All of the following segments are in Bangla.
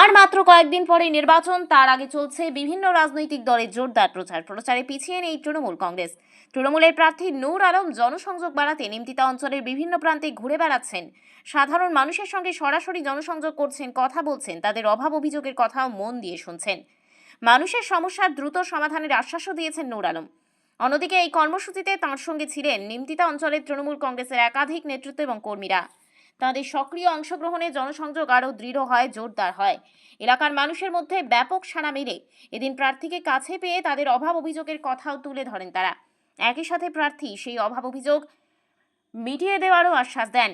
আর মাত্র কয়েকদিন পরে নির্বাচন, তার আগে চলছে বিভিন্ন রাজনৈতিক দলের জোরদার প্রচারে পিছিয়ে নেই তৃণমূল কংগ্রেস। তৃণমূলের প্রার্থী নূর আলম জনসংযোগ বাড়াতে নিমতিতা অঞ্চলের বিভিন্ন প্রান্তে ঘুরে বেড়াচ্ছেন, সাধারণ মানুষের সঙ্গে সরাসরি জনসংযোগ করছেন, কথা বলছেন, তাদের অভাব অভিযোগের কথাও মন দিয়ে শুনছেন। মানুষের সমস্যার দ্রুত সমাধানের আশ্বাসও দিয়েছেন নূর আলম। অন্যদিকে এই কর্মসূচিতে তাঁর সঙ্গে ছিলেন নিমতিতা অঞ্চলের তৃণমূল কংগ্রেসের একাধিক নেতৃত্ব এবং কর্মীরা। তাদের সক্রিয় অংশগ্রহণে জনসংযোগ আরও দৃঢ় হয়, জোরদার হয়। এলাকার মানুষের মধ্যে ব্যাপক সাড়া মেলে এদিন প্রার্থীকে কাছে পেয়ে তাদের অভাব অভিযোগের কথাও তুলে ধরেন তারা। একই সাথে প্রার্থী সেই অভাব অভিযোগ মিটিয়ে দেওয়ারও আশ্বাস দেন।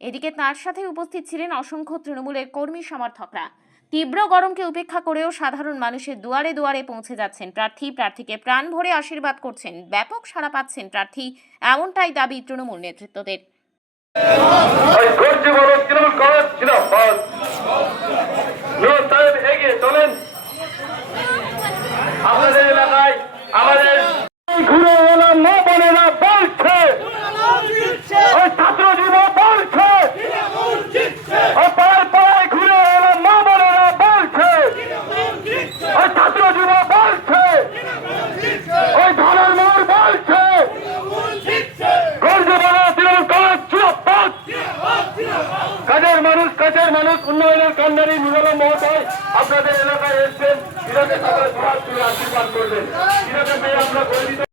এদিকে তার সাথে উপস্থিত ছিলেন অসংখ্য তৃণমূলের কর্মী সমর্থকরা। তীব্র গরমকে উপেক্ষা করেও সাধারণ মানুষের দুয়ারে দুয়ারে পৌঁছে যাচ্ছেন প্রার্থীকে প্রাণ ভরে আশীর্বাদ করছেন, ব্যাপক সাড়া পাচ্ছেন প্রার্থী, এমনটাই দাবি তৃণমূল নেতৃত্বদের। এগিয়ে চলেন। আমাদের এলাকায় আমাদের ঘুরে এলাম মা বোনেরা বলছে, ওই ছাত্র যুবক বলছে, ওই পাড়ায় পাড়ায় ঘুরে এলাম মা বোনেরা বলছে, ওই ছাত্র যুবক বলছে, ওই ধানের মোড় বলছে, গর্জে বলা তৃণমূল কংগ্রেস চুয়াপ্পাত। কাজের মানুষ উন্নয়নের কান্ডারি নূর আলম মহোদয় আপনাদের এলাকায় এসছেন, আশীর্বাদ করবেন। আমরা